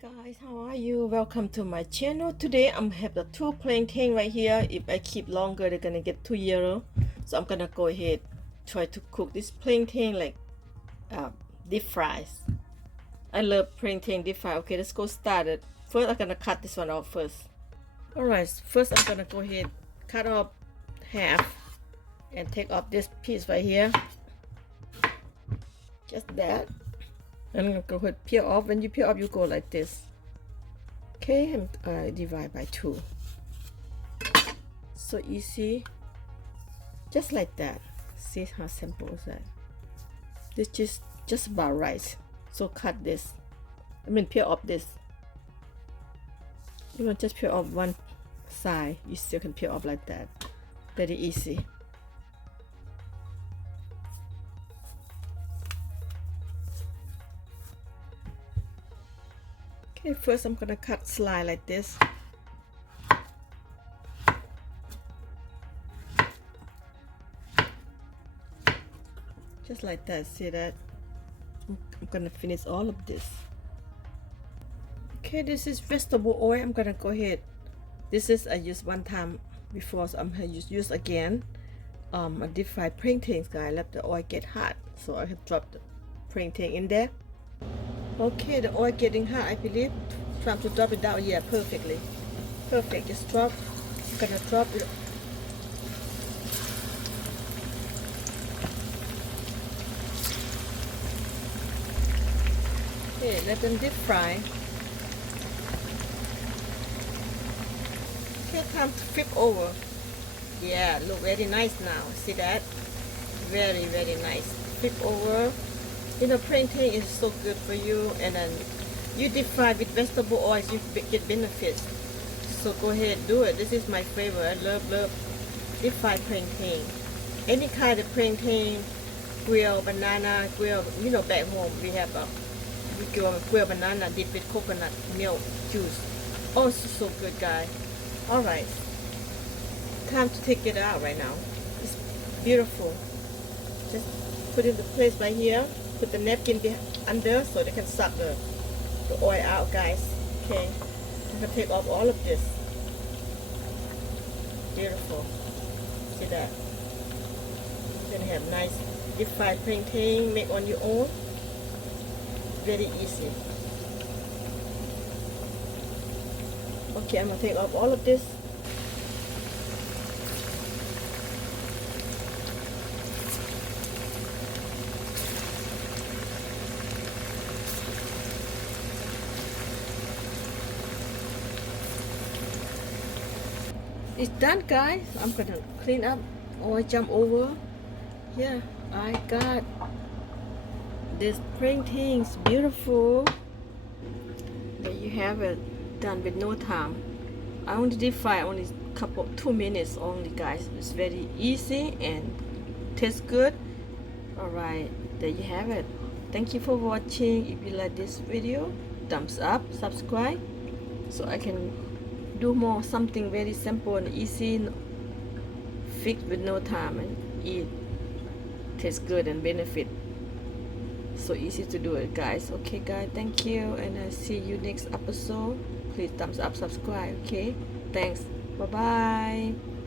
Guys, how are you? Welcome to my channel. Today I'm have the two plantain right here. If I keep longer, they're gonna get too yellow. So I'm gonna go ahead try to cook this plantain like deep fries. I love plantain deep fry. Okay, let's go start it. First, I'm gonna cut this one off first. Alright, first I'm gonna go ahead cut off half and take off this piece right here. Just that. I'm gonna go ahead peel off. When you peel off, you go like this. Okay, and divide by 2. So easy, just like that. See how simple is that? This just about right. So cut this. Peel off this. You don't just peel off one side. You still can peel off like that. Very easy. Okay, first I'm gonna cut slice like this. Just like that, see that? I'm gonna finish all of this. Okay, this is vegetable oil. I'm gonna go ahead. This is I used one time before, so I'm gonna use again. I deep fried plantains, guys. Let the oil get hot, so I can drop the plantain in there. Okay, the oil getting hot, I believe. Trying to drop it down. Yeah, perfectly. Perfect. Just drop. I'm gonna drop it. Okay, let them deep fry. Okay, time to flip over. Yeah, look very nice now. See that? Very, very nice. Flip over. You know, plantain is so good for you, and then you deep fry with vegetable oils, you get benefits. So go ahead, do it. This is my favorite. I love deep fried plantain. Any kind of plantain, grilled banana, grilled. You know, back home we have we grilled banana dipped with coconut milk juice. Oh, so good, guys. All right, time to take it out right now. It's beautiful. Just put it in the place right here. Put the napkin under so they can suck the oil out, guys. Okay, I'm gonna take off all of this. Beautiful. See that? You're gonna have nice deep fried plantain, make on your own. Very easy. Okay, I'm gonna take off all of this. It's done, guys. I'm gonna clean up or jump over. Yeah, I got this plantains. Beautiful. There you have it, done with no time. I only deep fry only 2 minutes only, guys. It's very easy and tastes good. Alright, there you have it. Thank you for watching. If you like this video, thumbs up, subscribe, so I can do more something very simple and easy, fix with no time, and eat tastes good and benefit. So easy to do it, guys. Okay, guys, thank you, and I'll see you next episode. Please thumbs up, subscribe. Okay, thanks. Bye bye.